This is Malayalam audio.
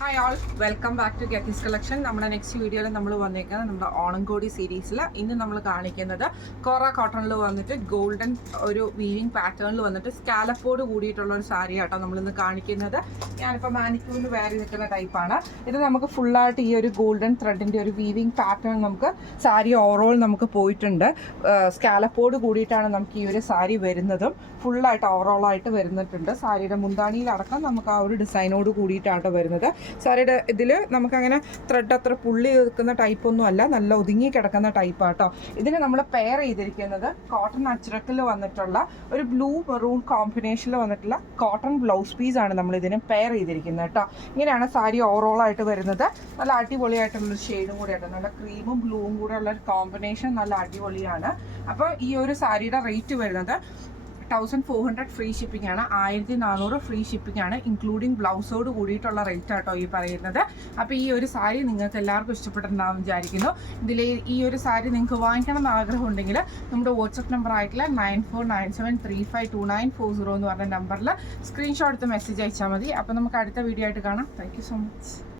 Hi all, welcome back to ഗെത്തീസ് കളക്ഷൻ. നമ്മുടെ നെക്സ്റ്റ് വീഡിയോയിൽ നമ്മൾ വന്നേക്കുന്നത് നമ്മുടെ ഓണംകോടി സീരീസിൽ ഇന്ന് നമ്മൾ കാണിക്കുന്നത് കോറ കോട്ടണിൽ വന്നിട്ട് ഗോൾഡൻ ഒരു വീവിങ് പാറ്റേണിൽ വന്നിട്ട് സ്കാലപ്പോട് കൂടിയിട്ടുള്ള ഒരു സാരി ആട്ടോ നമ്മളിന്ന് കാണിക്കുന്നത്. ഞാനിപ്പോൾ മാനിക്യൂറിൽ വേറെ നിൽക്കുന്ന ടൈപ്പാണ്. ഇത് നമുക്ക് ഫുള്ളായിട്ട് ഈ ഒരു ഗോൾഡൻ ത്രെഡിൻ്റെ ഒരു വീവിങ് പാറ്റേൺ നമുക്ക് സാരി ഓവറോൾ നമുക്ക് പോയിട്ടുണ്ട്. സ്കാലപ്പോട് കൂടിയിട്ടാണ് നമുക്ക് ഈ ഒരു സാരി വരുന്നതും ഫുള്ളായിട്ട് ഓവറോളായിട്ട് വരുന്നിട്ടുണ്ട്. സാരിയുടെ മുന്താണിയിലടക്കം നമുക്ക് ആ ഒരു ഡിസൈനോട് കൂടിയിട്ടാണ് വരുന്നത്. സാരിയുടെ ഇതിൽ നമുക്കങ്ങനെ ത്രെഡ് അത്ര പുള്ളി നിൽക്കുന്ന ടൈപ്പൊന്നും അല്ല, നല്ല ഒതുങ്ങി കിടക്കുന്ന ടൈപ്പാട്ടോ. ഇതിന് നമ്മൾ പെയർ ചെയ്തിരിക്കുന്നത് കോട്ടൺ അച്ചറക്കിൽ വന്നിട്ടുള്ള ഒരു ബ്ലൂ മെറൂൺ കോമ്പിനേഷനിൽ വന്നിട്ടുള്ള കോട്ടൺ ബ്ലൗസ് പീസാണ് നമ്മൾ ഇതിന് പെയർ ചെയ്തിരിക്കുന്നത് കേട്ടോ. ഇങ്ങനെയാണ് സാരി ഓവറോൾ ആയിട്ട് വരുന്നത്. നല്ല അടിപൊളിയായിട്ടുള്ളൊരു ഷെയ്ഡും കൂടെ ആയിട്ട് നല്ല ക്രീമും ബ്ലൂവും കൂടെ ഉള്ള ഒരു കോമ്പിനേഷൻ നല്ല അടിപൊളിയാണ്. അപ്പോൾ ഈ ഒരു സാരിയുടെ റേറ്റ് വരുന്നത് 1400 ഫ്രീ ഷിപ്പിംഗ് ആണ്. 1400 ഫ്രീ ഷിപ്പിംഗ് ആണ്, ഇൻക്ലൂഡിങ് ബ്ലൗസോട് കൂടിയിട്ടുള്ള റേറ്റ് ആട്ടോ ഈ പറയുന്നത്. അപ്പോൾ ഈ ഒരു സാരി നിങ്ങൾക്ക് എല്ലാവർക്കും ഇഷ്ടപ്പെട്ടിട്ടുണ്ടാവും വിചാരിക്കുന്നു. ഇതിൽ ഈ ഒരു സാരി നിങ്ങൾക്ക് വാങ്ങിക്കണം എന്ന് ആഗ്രഹം ഉണ്ടെങ്കിൽ നമ്മുടെ വാട്സപ്പ് നമ്പർ ആയിട്ടുള്ള 9497352940 എന്ന് പറഞ്ഞ നമ്പറിൽ സ്ക്രീൻഷോട്ട് എടുത്ത് മെസ്സേജ് അയച്ചാൽ മതി. അപ്പോൾ നമുക്ക് അടുത്ത വീഡിയോ ആയിട്ട് കാണാം. Thank you so much.